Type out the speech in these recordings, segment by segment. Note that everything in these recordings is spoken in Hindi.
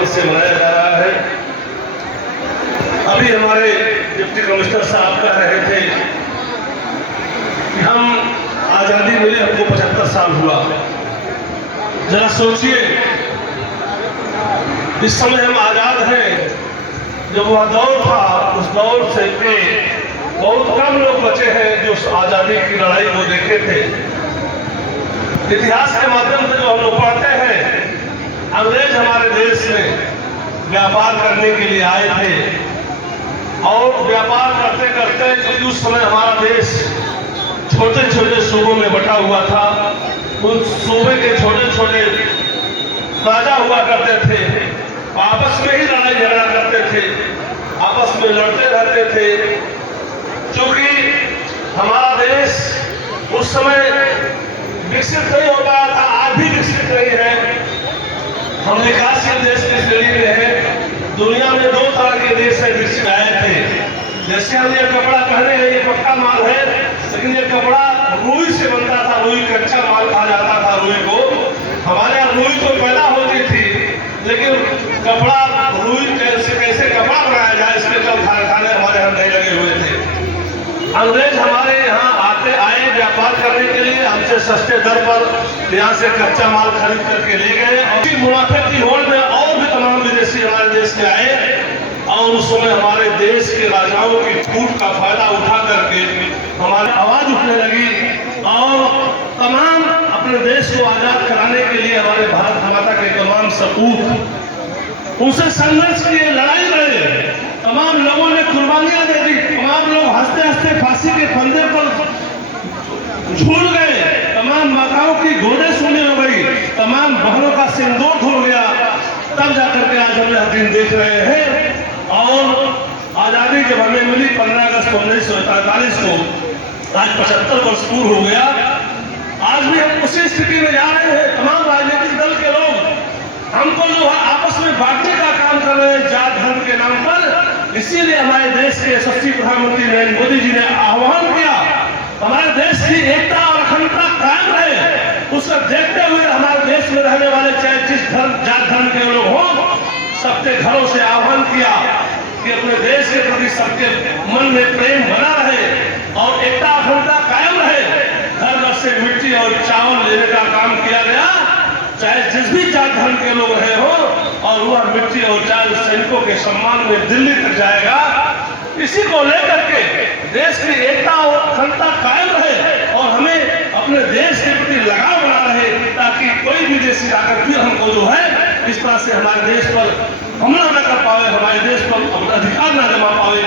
धूमधाम से मनाया जा रहा है। अभी हमारे डिप्टी कमिश्नर साहब कह रहे थे कि हम आज़ादी मिले हमको 75 साल हुआ। जरा सोचिए, इस समय हम आज़ाद हैं, जब वह दौर था उस दौर से बहुत कम लोग बचे हैं जो उस आज़ादी की लड़ाई को देखे थे। इतिहास के माध्यम से जो हम लोग पढ़ते हैं, अंग्रेज हमारे देश में व्यापार करने के लिए आए थे और व्यापार करते करते, क्योंकि उस समय हमारा देश छोटे छोटे सूबों में बटा हुआ था, उन सूबे के छोटे छोटे राजा हुआ करते थे, आपस में ही लड़ाई झगड़ा करते थे, आपस में लड़ते रहते थे। क्योंकि हमारा देश उस समय विकसित नहीं हो पाया था, आज भी विकसित नहीं है। हम विकासशील देश की श्रेणी में है। दुनिया में 2 तरह के देश है विकसित आए थे। जैसे हम ये कपड़ा पहने हैं, ये पक्का माल है, लेकिन ये कपड़ा रुई से बनता था, रुई कच्चा माल कहा जाता था रुई को। हमारे यहाँ रुई तो पैदा होती थी, लेकिन कपड़ा रुई कैसे कपड़ा बनाया जाए, इसके कल कारखाने हमारे यहाँ नहीं लगे हुए थे। अंग्रेज हमारे यहाँ आए व्यापार करने के लिए, हमसे सस्ते दर पर यहाँ से कच्चा माल खरीद करके ले गए और मुनाफे की होड़ में और भी तमाम विदेशी हमारे देश में आए और उस समय हमारे देश के राजाओं की फूट का फायदा उठा करके हमारी आवाज उठने लगी और तमाम अपने देश को आजाद कराने के लिए हमारे भारत माता के तमाम सपूत उनसे संघर्ष किए, लड़ाई लड़े, तमाम लोगों ने कुर्बानियां दे दी, तमाम लोग हंसते हंसते फांसी के फंदे पर झूल गए, तमाम माताओं की गोदे सुनी हो गई, तमाम बहनों का सिंदूर धुल गया। तब जाकर के आज हम यह दिन देख रहे हैं और आज़ादी जब हमें मिली 15 अगस्त 1947 को, आज 75 वर्ष पूर्ण हो गया। आज भी हम उसी स्थिति में जा रहे हैं। तमाम राजनीतिक दल के लोग हमको जो है आपस में बांटने का काम कर रहे हैं जात धर्म के नाम पर। इसीलिए हमारे देश के यशस्वी प्रधानमंत्री नरेंद्र मोदी जी ने आह्वान किया हमारे देश की एकता और अखंडता कायम रहे। उसको देखते हुए हमारे देश में रहने वाले चाहे जिस जात धर्म के लोग हों, सबके घरों से आह्वान किया कि अपने देश के प्रति सबके मन में प्रेम बना रहे और एकता अखंडता कायम रहे। घर घर से मिट्टी और चावल लेने का काम किया गया, चाहे जिस भी जात धर्म के लोग रहे हो, और वह मिट्टी और चावल सैनिकों के सम्मान में दिल्ली तक जाएगा। इसी को लेकर के देश की एकता और अखंडता कायम रहे और हमें अपने देश के प्रति लगाव बना रहे, ताकि कोई विदेशी आकर फिर हमको जो है इस तरह से हमारे देश पर हमला न कर पाए, हमारे देश पर अपना अधिकार न जमा पाए।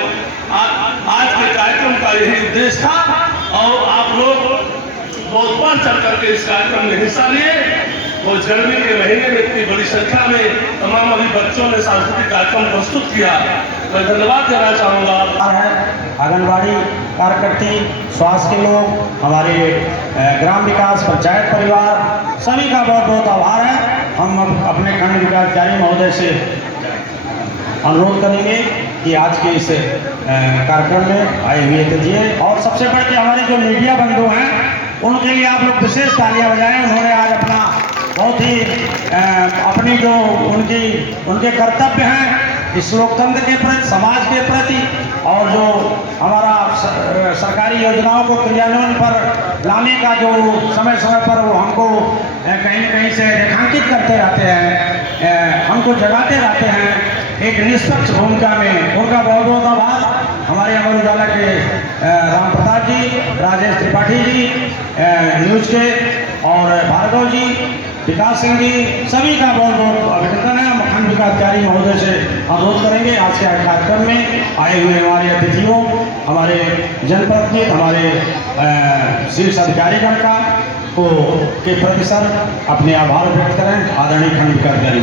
आज के कार्यक्रम का यही उद्देश्य था और आप लोग बहुत बढ़ चढ़ करके इस कार्यक्रम में हिस्सा लिए। और गर्मी के महीने में इतनी बड़ी संख्या में तमाम अभी बच्चों ने सांस्कृतिक कार्यक्रम प्रस्तुत किया, मैं धन्यवाद देना चाहूँगा। आंगनबाड़ी कार्यकर्ती, स्वास्थ्य के लोग, हमारे ग्राम विकास पंचायत परिवार, सभी का बहुत बहुत आभार है। हम अपने खंड विकास अधिकारी महोदय से अनुरोध करेंगे कि आज के इस कार्यक्रम में आए हुए थे और सबसे बढ़ के हमारे जो मीडिया बंधु हैं उनके लिए आप लोग विशेष तालियां बजाएं। उन्होंने आज अपना बहुत ही अपनी जो उनके कर्तव्य हैं इस लोकतंत्र के प्रति, समाज के प्रति, और जो हमारा सरकारी योजनाओं को क्रियान्वयन पर लाने का जो समय समय पर वो हमको कहीं न कहीं से रेखांकित करते रहते हैं, हमको जगाते रहते हैं एक निष्पक्ष भूमिका में। उनका बहुत बहुत आभार। हमारे अमर उजाला के राम प्रताप जी, राजेश त्रिपाठी जी न्यूज के, और भार्गव जी, विकास सिंह जी, सभी का बहुत बहुत अभिनंदन है। हम खंड विकास अधिकारी महोदय से अनुरोध करेंगे आज के कार्यक्रम में आए हुए हमारे अतिथियों, हमारे जनप्रतिनिधि, हमारे शीर्ष अधिकारीगण का के प्रति सर अपने आभार व्यक्त करें। आदरणीय खंड विकास अधिकारी,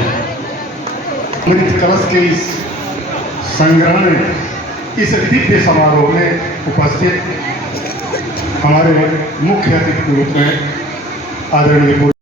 अमृत कलश के इस संग्रहण में, इस दिव्य समारोह में उपस्थित हमारे मुख्य अतिथि के रूप में आदरणीय